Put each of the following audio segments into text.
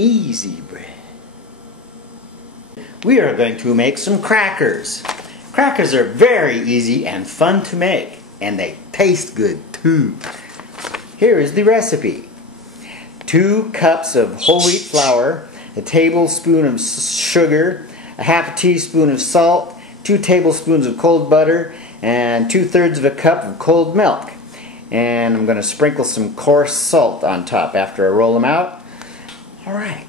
easy bread. We are going to make some crackers. Crackers are very easy and fun to make, and they taste good too. Here is the recipe. 2 cups of whole wheat flour, a tablespoon of sugar, a half a teaspoon of salt, 2 tablespoons of cold butter, and 2/3 of a cup of cold milk. And I'm going to sprinkle some coarse salt on top after I roll them out. Alright,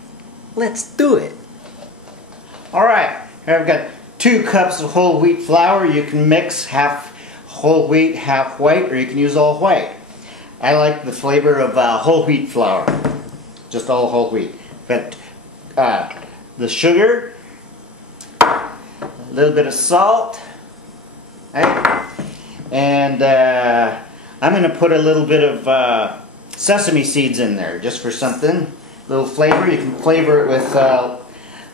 let's do it. Alright, here I've got 2 cups of whole wheat flour. You can mix half whole wheat, half white, or you can use all white. I like the flavor of whole wheat flour, just all whole wheat. But the sugar, a little bit of salt, right? And I'm going to put a little bit of sesame seeds in there just for something, a little flavor. You can flavor it with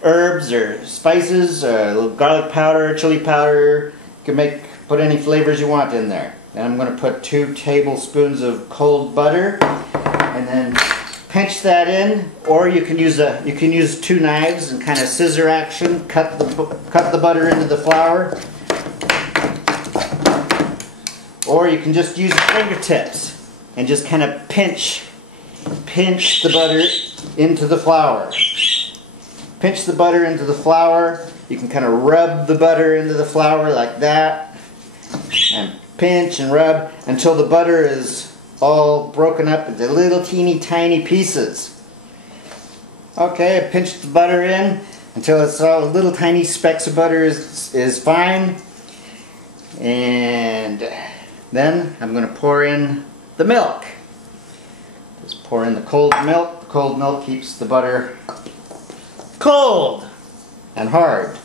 herbs or spices, a little garlic powder, chili powder. You can put any flavors you want in there. Then I'm going to put 2 tablespoons of cold butter, and then pinch that in. Or you can use 2 knives and kind of scissor action cut the butter into the flour. Or you can just use your fingertips and just kind of pinch the butter into the flour. Pinch the butter into the flour. You can kind of rub the butter into the flour like that. And pinch and rub until the butter is all broken up into little teeny tiny pieces. Okay, I pinched the butter in until it's all little tiny specks of butter is fine. And then I'm going to pour in the milk. Just pour in the cold milk. The cold milk keeps the butter cold and hard.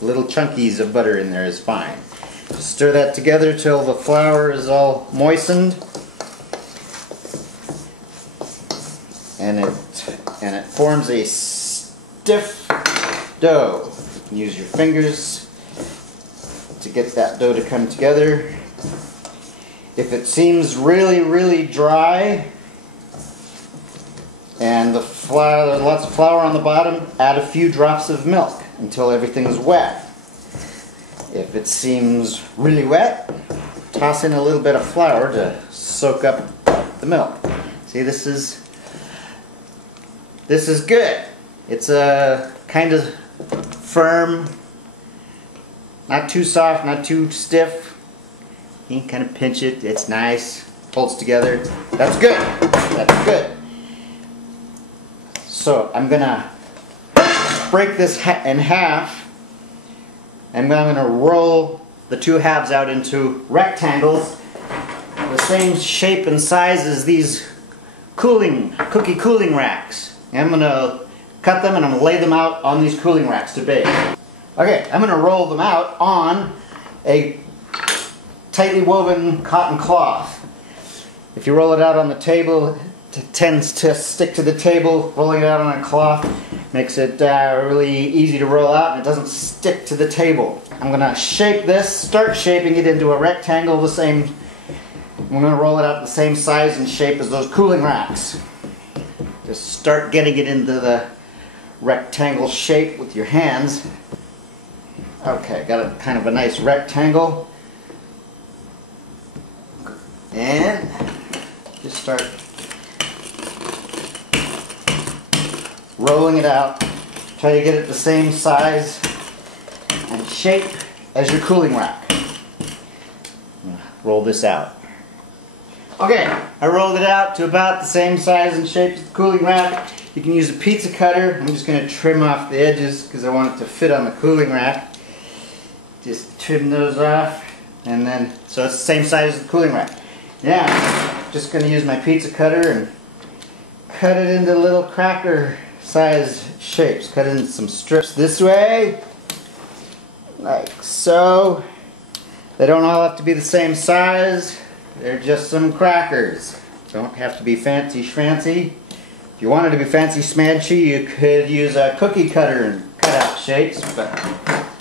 Little chunkies of butter in there is fine. Just stir that together till the flour is all moistened. And it forms a stiff dough. You can use your fingers to get that dough to come together. If it seems really, really dry and there's lots of flour on the bottom, add a few drops of milk until everything's wet. If it seems really wet, toss in a little bit of flour to soak up the milk. See, this is good. It's a kind of firm, not too soft, not too stiff. You can kind of pinch it. It's nice. Holds together. That's good. That's good. So I'm gonna break this in half, and I'm gonna roll the 2 halves out into rectangles, the same shape and size as these cookie cooling racks. And I'm gonna cut them and I'm gonna lay them out on these cooling racks to bake. Okay, I'm gonna roll them out on a tightly woven cotton cloth. If you roll it out on the table, it tends to stick to the table. Rolling it out on a cloth makes it really easy to roll out, and it doesn't stick to the table. I'm going to shape this, start shaping it into a rectangle the same. I'm going to roll it out the same size and shape as those cooling racks. Just start getting it into the rectangle shape with your hands. Okay, got a kind of a nice rectangle. And just start rolling it out. Try to get it the same size and shape as your cooling rack. Roll this out. Okay, I rolled it out to about the same size and shape as the cooling rack. You can use a pizza cutter. I'm just going to trim off the edges because I want it to fit on the cooling rack. Just trim those off, and then so it's the same size as the cooling rack. Now, I'm just going to use my pizza cutter and cut it into little cracker size shapes. Cut it into some strips this way, like so. They don't all have to be the same size. They're just some crackers. Don't have to be fancy schmancy. If you wanted to be fancy schmancy, you could use a cookie cutter and cut out shapes, but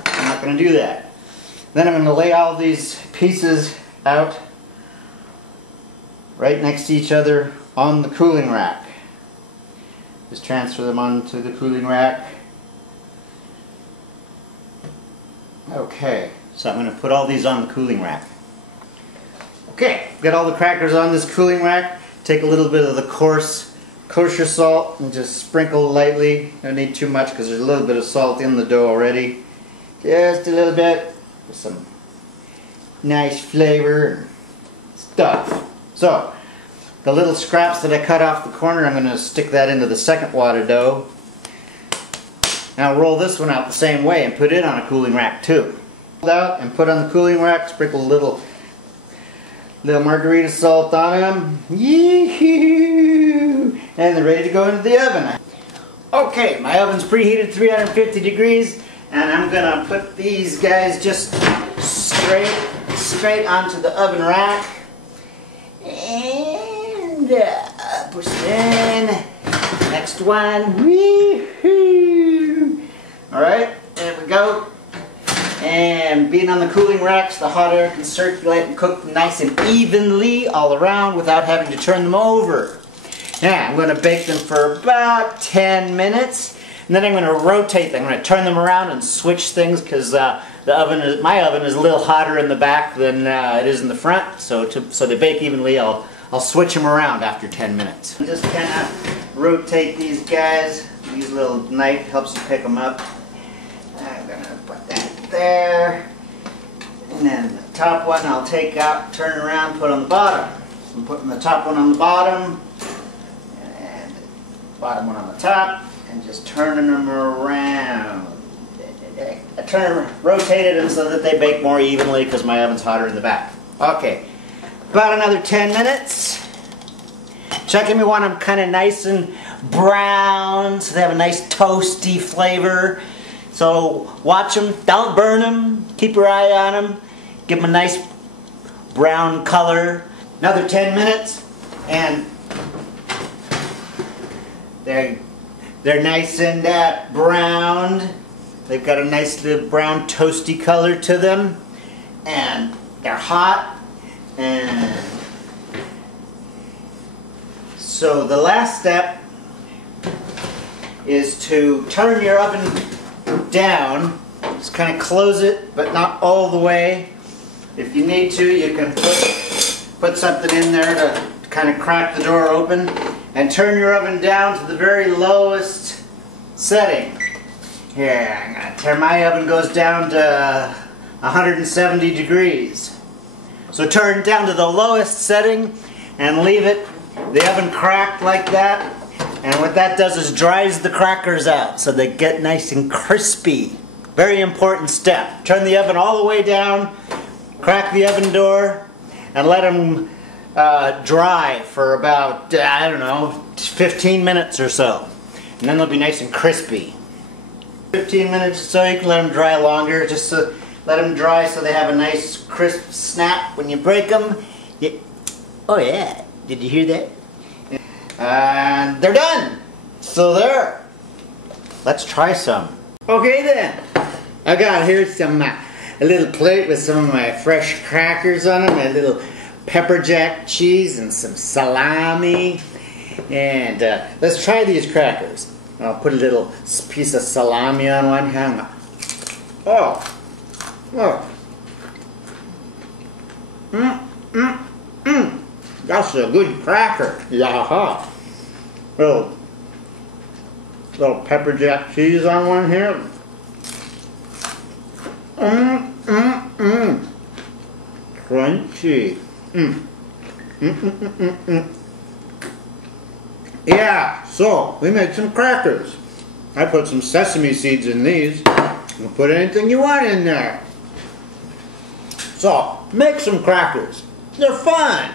I'm not going to do that. Then I'm going to lay all these pieces out right next to each other on the cooling rack. Just transfer them onto the cooling rack. Okay, so I'm going to put all these on the cooling rack. Okay, got all the crackers on this cooling rack. Take a little bit of the coarse kosher salt and just sprinkle lightly. Don't need too much because there's a little bit of salt in the dough already. Just a little bit for some nice flavor and stuff. So, the little scraps that I cut off the corner, I'm going to stick that into the second wad of dough. Now roll this one out the same way and put it on a cooling rack too. Roll out and put on the cooling rack, sprinkle a little margarita salt on them. Yee-hoo! And they're ready to go into the oven. Okay, my oven's preheated 350 degrees and I'm going to put these guys just straight onto the oven rack. And push it in. Next one. Wee-hoo! Alright, there we go. And being on the cooling racks, the hot air can circulate and cook them nice and evenly all around without having to turn them over. Now, I'm going to bake them for about 10 minutes. And then I'm going to rotate them. I'm going to turn them around and switch things because my oven is a little hotter in the back than it is in the front. So they bake evenly, I'll switch them around after 10 minutes. Just kind of rotate these guys. Use a little knife, helps you pick them up. I'm going to put that there. And then the top one I'll take out, turn around, put on the bottom. So I'm putting the top one on the bottom. And the bottom one on the top. And just turning them around. Rotated them so that they bake more evenly because my oven's hotter in the back. Okay, about another 10 minutes. Checking me want them kind of nice and brown so they have a nice toasty flavor. So watch them, don't burn them, keep your eye on them, give them a nice brown color. Another 10 minutes and they're nice and browned. They've got a nice little brown toasty color to them. And they're hot. And so the last step is to turn your oven down. Just kind of close it, but not all the way. If you need to, you can put something in there to kind of crack the door open. And turn your oven down to the very lowest setting. Here, I'm going to turn my oven goes down to 170 degrees. So turn down to the lowest setting and leave it, the oven cracked like that. And what that does is dries the crackers out so they get nice and crispy. Very important step. Turn the oven all the way down, crack the oven door, and let them dry for about, I don't know, 15 minutes or so. And then they'll be nice and crispy. 15 minutes or so, you can let them dry longer. Just let them dry so they have a nice crisp snap when you break them. Oh yeah, did you hear that? And they're done. So there. Let's try some. Okay then. I got here a little plate with some of my fresh crackers on them, a little pepper jack cheese and some salami. And let's try these crackers. I'll put a little piece of salami on one hand. Oh. That's a good cracker. Yaha. Little pepper jack cheese on one here. Crunchy. Yeah, so we made some crackers. I put some sesame seeds in these. You can put anything you want in there. So, make some crackers. They're fun.